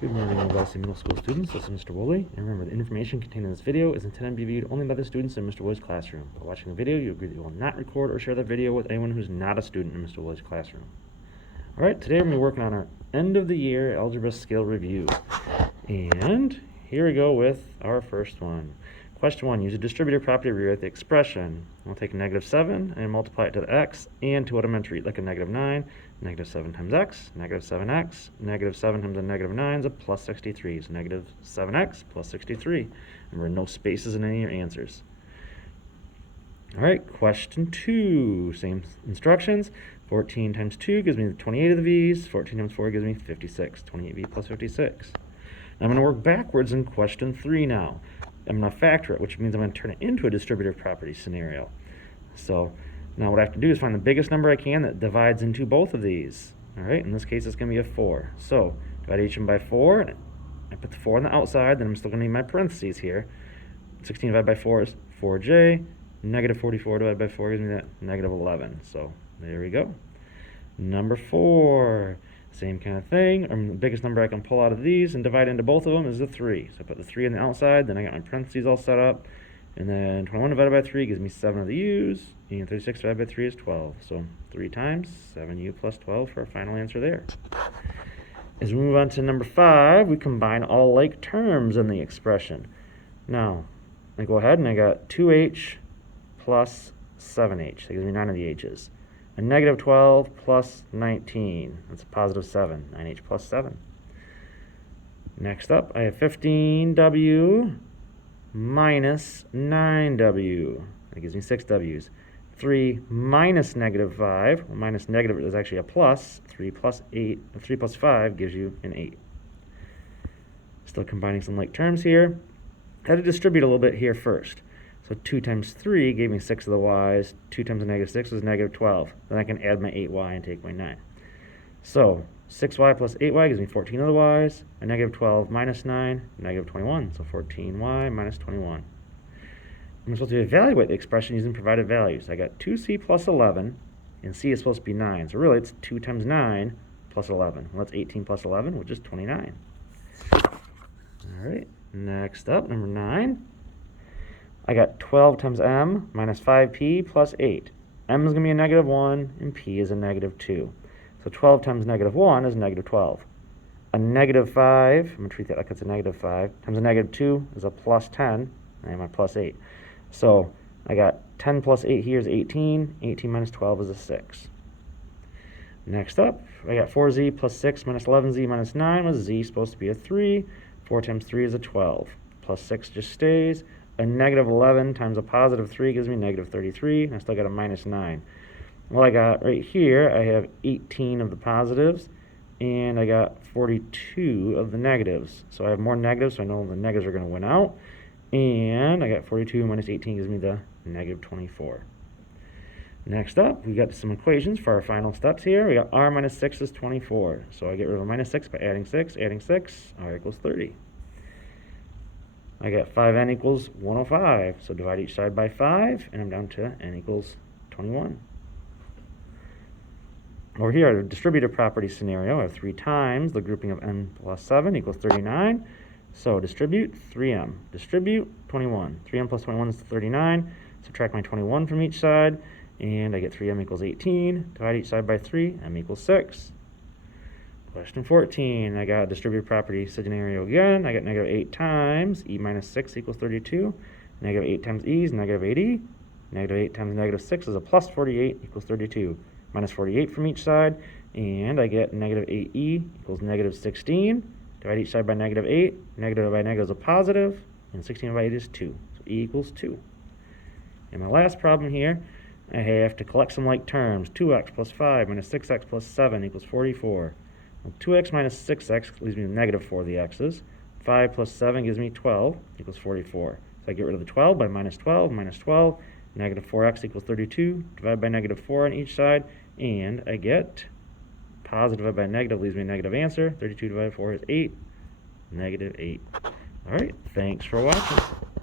Good morning, University Middle School students. This is Mr. Woolley, and remember, the information contained in this video is intended to be viewed only by the students in Mr. Woolley's classroom. By watching the video, you agree that you will not record or share the video with anyone who's not a student in Mr. Woolley's classroom. Alright, today we're going to be working on our end of the year algebra skill review. And here we go with our first one. Question 1, use a distributive property to rewrite the expression. We'll take a -7 and multiply it to the x and to what I'm going to treat like a -9. -7 times x, -7x, -7 times a -9 is a plus 63. So -7x plus 63. Remember, no spaces in any of your answers. Alright, question 2. Same instructions. 14 times 2 gives me 28 of the v's. 14 times 4 gives me 56. 28v plus 56. Now I'm going to work backwards in question 3 now. I'm going to factor it, which means I'm going to turn it into a distributive property scenario. So now what I have to do is find the biggest number I can that divides into both of these. All right, in this case it's going to be a 4. So divide each of them by 4. And I put the 4 on the outside, then I'm still going to need my parentheses here. 16 divided by 4 is 4j. -44 divided by 4 gives me that -11. So there we go. Number 4. Same kind of thing. The biggest number I can pull out of these and divide into both of them is the 3. So I put the 3 on the outside, then I got my parentheses all set up. And then 21 divided by 3 gives me 7 of the u's. And 36 divided by 3 is 12. So 3 times 7u plus 12 for our final answer there. As we move on to number 5, we combine all like terms in the expression. Now, I go ahead and I got 2h plus 7h. That gives me 9 of the h's. A -12 plus 19. That's a positive 7. 9h plus 7. Next up, I have 15w minus 9w. That gives me 6w's. 3 minus -5. Well, minus negative is actually a plus. 3 plus 5 gives you an 8. Still combining some like terms here. I had to distribute a little bit here first. So 2 times 3 gave me 6 of the y's. 2 times a -6 is -12. Then I can add my 8y and take my 9. So 6y plus 8y gives me 14 of the y's. A -12 minus 9, -21. So 14y minus 21. I'm supposed to evaluate the expression using provided values. I got 2c plus 11, and c is supposed to be 9. So really it's 2 times 9 plus 11. Well, that's 18 plus 11, which is 29. All right, next up, number 9. I got 12 times m minus 5p plus 8. M is going to be a -1, and p is a -2. So 12 times -1 is -12. A -5, I'm going to treat that like it's a -5, times a -2 is a plus 10, and I have my plus 8. So I got 10 plus 8 here is 18. 18 minus 12 is a 6. Next up, I got 4z plus 6 minus 11z minus 9 was z supposed to be a 3. 4 times 3 is a 12. Plus 6 just stays. A -11 times a positive 3 gives me -33, and I still got a minus 9. Well, I got right here, I have 18 of the positives, and I got 42 of the negatives. So I have more negatives, so I know the negatives are going to win out. And I got 42 minus 18 gives me the -24. Next up, we got some equations for our final steps here. We got r minus 6 is 24. So I get rid of a minus 6 by adding 6. Adding 6, r equals 30. I got 5n equals 105, so divide each side by 5, and I'm down to n equals 21. Over here, our distributive property scenario, I have 3 times the grouping of n plus 7 equals 39. So distribute 3m. Distribute 21. 3m plus 21 is 39. Subtract my 21 from each side, and I get 3m equals 18. Divide each side by 3, m equals 6. Question 14, I got a distributive property scenario again. I got -8 times e minus 6 equals 32. -8 times e is -8e. -8 times -6 is a plus 48 equals 32. Minus 48 from each side, and I get -8e equals -16. Divide each side by -8. Negative by negative is a positive, and 16 by 8 is 2. So e equals 2. And my last problem here, I have to collect some like terms. 2x plus 5 minus 6x plus 7 equals 44. 2x minus 6x leaves me with -4 of the x's. 5 plus 7 gives me 12 equals 44. So I get rid of the 12 by minus 12, -4x equals 32, divided by -4 on each side, and I get positive divided by negative leaves me a negative answer. 32 divided by 4 is 8, -8. All right, thanks for watching.